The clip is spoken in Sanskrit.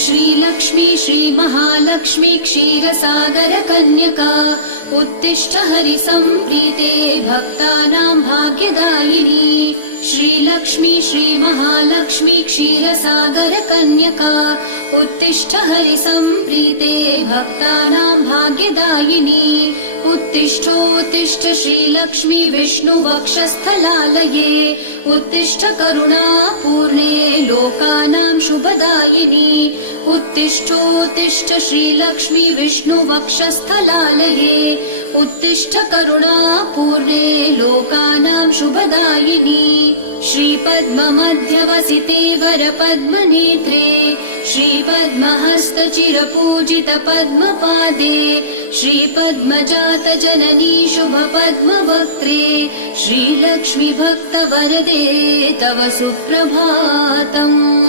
श्रीलक्ष्मी श्रीमहालक्ष्मी क्षीरसागर कन्यका उत्तिष्ठ हरिसम्प्रीते भक्तानां भाग्यदायिनी। श्रीलक्ष्मी श्रीमहालक्ष्मी क्षीरसागर कन्यका उत्तिष्ठ हरिसम्प्रीते भक्तानां भाग्यदायिनी। उत्तिष्ठोत्तिष्ठ श्रीलक्ष्मी विष्णुवक्षस्थलालये उत्तिष्ठ करुणापूर्णे लोकानां शुभदायिनी। उत्तिष्ठोत्तिष्ठ श्रीलक्ष्मी विष्णुवक्षस्थलालये उत्तिष्ठ करुणापूर्णे लोकानां शुभदायिनी। श्रीपद्ममध्यवसिते वरपद्मनेत्रे श्रीपद्महस्तचिरपूजित पद्मपादे श्रीपद्मजात जननी शुभपद्मवक्त्रे श्रीलक्ष्मी भक्तवरदे तव सुप्रभातम्।